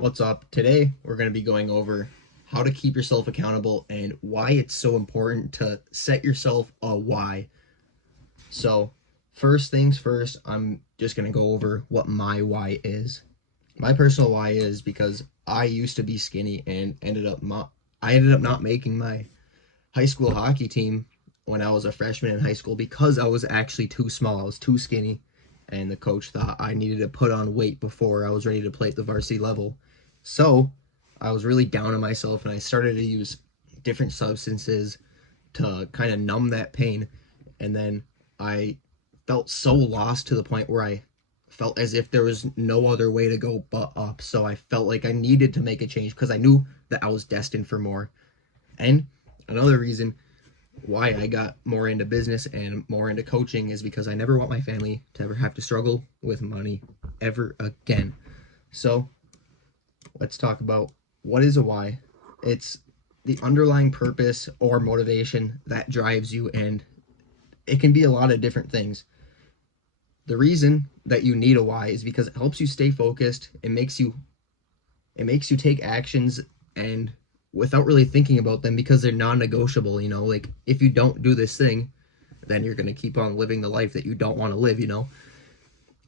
What's up? Today we're going to be going over how to keep yourself accountable and why it's so important to set yourself a why. So, first things first, I'm just going to go over what my why is. My personal why is because I used to be skinny and ended up not making my high school hockey team when I was a freshman in high school because I was actually too small. I was too skinny, and the coach thought I needed to put on weight before I was ready to play at the varsity level. So I was really down on myself, and I started to use different substances to kind of numb that pain. And then I felt so lost to the point where I felt as if there was no other way to go but up. So I felt like I needed to make a change because I knew that I was destined for more. And another reason why I got more into business and more into coaching is because I never want my family to ever have to struggle with money ever again. So let's talk about what is a why. It's the underlying purpose or motivation that drives you, and it can be a lot of different things. The reason that you need a why is because it helps you stay focused. It makes you take actions and without really thinking about them because they're non-negotiable, like if you don't do this thing, then you're going to keep on living the life that you don't want to live,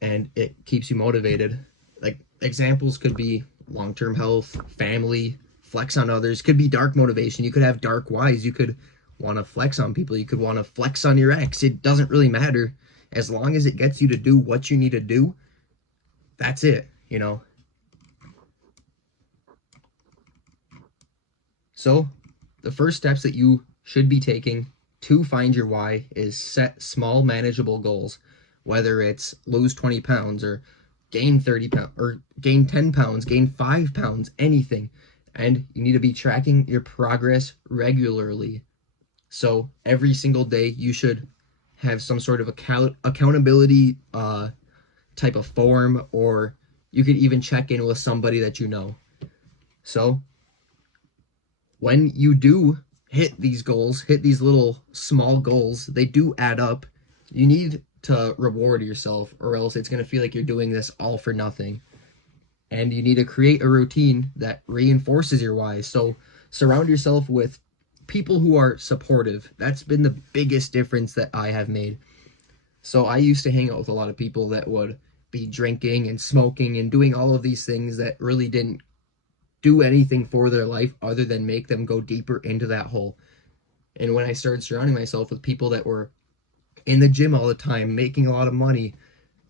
and it keeps you motivated. Like examples could be long-term health, family, flex on others, could be dark motivation. You could have dark whys. You could want to flex on people. You could want to flex on your ex. It doesn't really matter. As long as it gets you to do what you need to do, that's it, So the first steps that you should be taking to find your why is set small manageable goals, whether it's lose 20 pounds or gain 30 pounds or gain 10 pounds, gain 5 pounds, anything. And you need to be tracking your progress regularly. So every single day you should have some sort of accountability type of form, or you could even check in with somebody that you know. So when you do hit these goals, hit these little small goals, they do add up. You need to reward yourself, or else it's going to feel like you're doing this all for nothing. And you need to create a routine that reinforces your why. So surround yourself with people who are supportive. That's been the biggest difference that I have made. So I used to hang out with a lot of people that would be drinking and smoking and doing all of these things that really didn't do anything for their life other than make them go deeper into that hole. And when I started surrounding myself with people that were in the gym all the time, making a lot of money,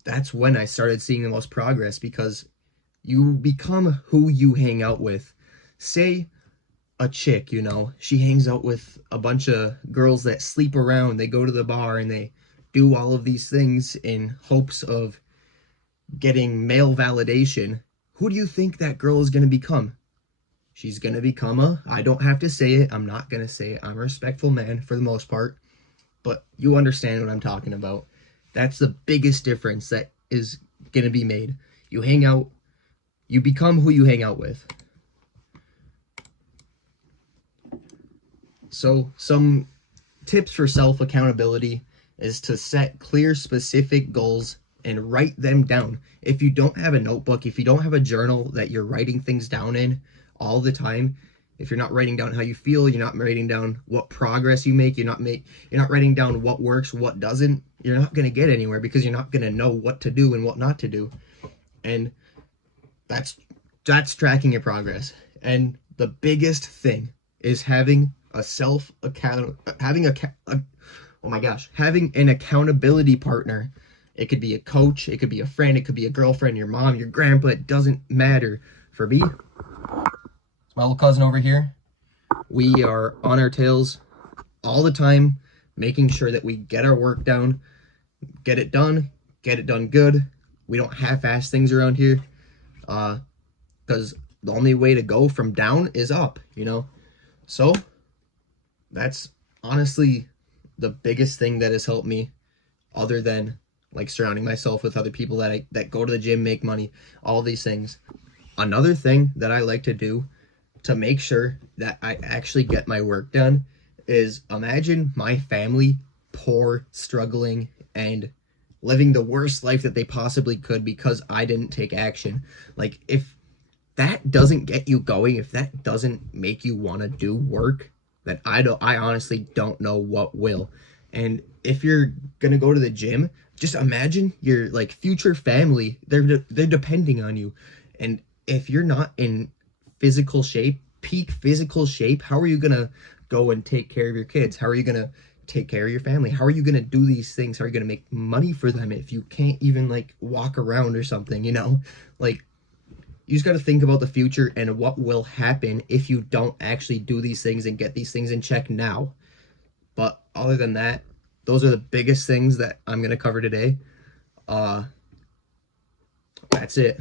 that's when I started seeing the most progress, because you become who you hang out with. Say a chick, she hangs out with a bunch of girls that sleep around, they go to the bar and they do all of these things in hopes of getting male validation. Who do you think that girl is going to become? She's going to become I don't have to say it, I'm not going to say it, I'm a respectful man for the most part, but you understand what I'm talking about. That's the biggest difference that is going to be made. You hang out, you become who you hang out with. So some tips for self-accountability is to set clear, specific goals and write them down. If you don't have a notebook, if you don't have a journal that you're writing things down in all the time, if you're not writing down how you feel, you're not writing down what progress you make, you're not writing down what works, what doesn't, you're not going to get anywhere, because you're not going to know what to do and what not to do. And that's tracking your progress. And the biggest thing is having having an accountability partner. It could be a coach, it could be a friend, it could be a girlfriend, your mom, your grandpa, it doesn't matter. For me, my little cousin over here, we are on our tails all the time, making sure that we get our work done, get it done good. We don't half-ass things around here, because the only way to go from down is up, So that's honestly the biggest thing that has helped me, other than like surrounding myself with other people that go to the gym, make money, all these things. Another thing that I like to do to make sure that I actually get my work done is imagine my family poor, struggling, and living the worst life that they possibly could because I didn't take action. Like, if that doesn't get you going, if that doesn't make you want to do work, then I honestly don't know what will. And if you're gonna go to the gym, just imagine your like future family, they're depending on you. And if you're not in physical shape, peak physical shape, how are you gonna go and take care of your kids? How are you gonna take care of your family? How are you gonna do these things? How are you gonna make money for them if you can't even like walk around or something, you know? Like, you just got to think about the future and what will happen if you don't actually do these things and get these things in check now. But other than that, those are the biggest things that I'm going to cover today. Uh, that's it.